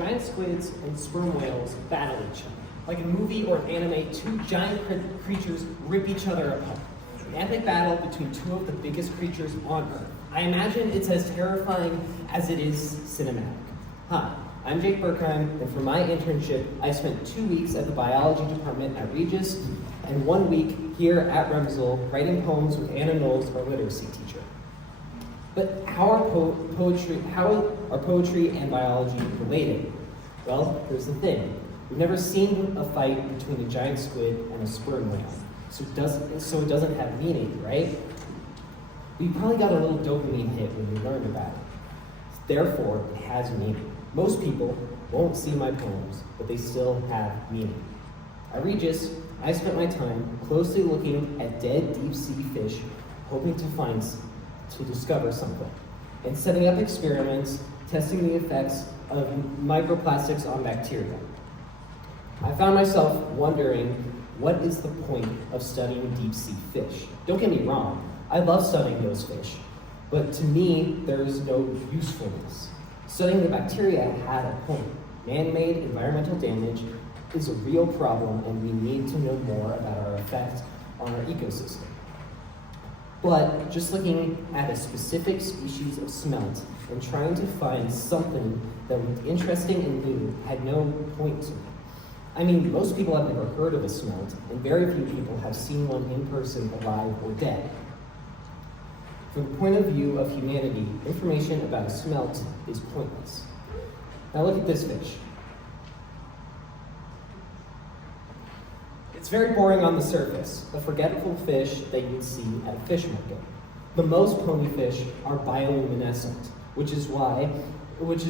Giant squids and sperm whales battle each other. Like a movie or an anime, two giant creatures rip each other apart. An epic battle between two of the biggest creatures on Earth. I imagine it's as terrifying as it is cinematic. Hi, I'm Jake Berkheim, and for my internship, I spent 2 weeks at the biology department at Regis and 1 week here at RMSEL writing poems with Anna Knowles, our literacy teacher. But how are poetry and biology related? Well, here's the thing. We've never seen a fight between a giant squid and a sperm whale, so it doesn't have meaning, right? We probably got a little dopamine hit when we learned about it. Therefore, it has meaning. Most people won't see my poems, but they still have meaning. At Regis, I spent my time closely looking at dead deep-sea fish, hoping to discover something, and setting up experiments, testing the effects of microplastics on bacteria. I found myself wondering, what is the point of studying deep-sea fish? Don't get me wrong, I love studying those fish, but to me, there is no usefulness. Studying the bacteria had a point. Man-made environmental damage is a real problem, and we need to know more about our effect on our ecosystem. But just looking at a specific species of smelt and trying to find something that was interesting and new had no point to me. I mean, most people have never heard of a smelt, and very few people have seen one in person, alive or dead. From the point of view of humanity, information about a smelt is pointless. Now look at this fish. It's very boring on the surface, a forgetful fish that you'd see at a fish market. But most ponyfish are bioluminescent, which is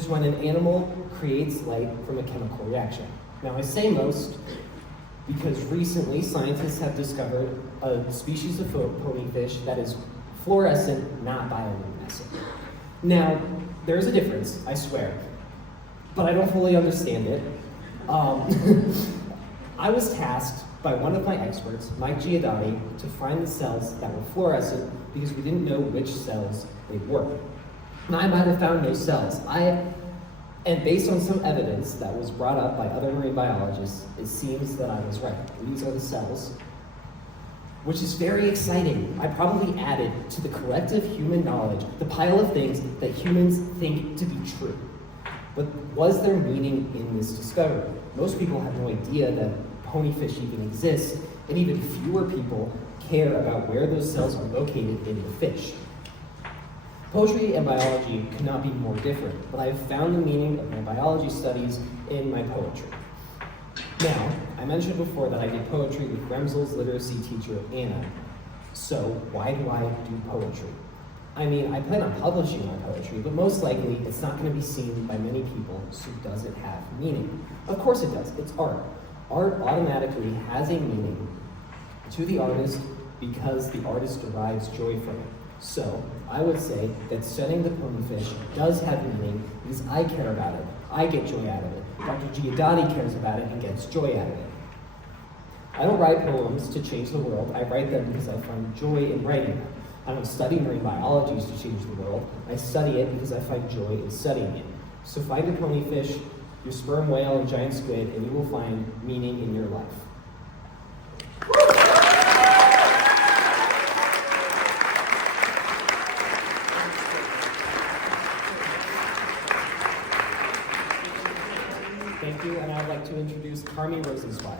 when an animal creates light from a chemical reaction. Now I say most because recently scientists have discovered a species of ponyfish that is fluorescent, not bioluminescent. Now, there is a difference, I swear, but I don't fully understand it. I was tasked by one of my experts, Mike Giudotti, to find the cells that were fluorescent because we didn't know which cells they were. Now, I might have found no cells. And based on some evidence that was brought up by other marine biologists, it seems that I was right. These are the cells, which is very exciting. I probably added to the collective human knowledge the pile of things that humans think to be true. But was there meaning in this discovery? Most people have no idea that ponyfish even exist, and even fewer people care about where those cells are located in the fish. Poetry and biology could not be more different, but I have found the meaning of my biology studies in my poetry. Now, I mentioned before that I did poetry with RMSEL's literacy teacher, Anna. So, why do I do poetry? I mean, I plan on publishing my poetry, but most likely it's not going to be seen by many people, so does it have meaning? Of course it does, it's art. Art automatically has a meaning to the artist because the artist derives joy from it. So, I would say that studying the ponyfish does have meaning because I care about it. I get joy out of it. Dr. Giudotti cares about it and gets joy out of it. I don't write poems to change the world. I write them because I find joy in writing them. I don't study marine biology to change the world. I study it because I find joy in studying it. So find your ponyfish, your sperm whale, and giant squid, and you will find meaning in your life. Thank you, and I'd like to introduce Carmi Rosenzweig.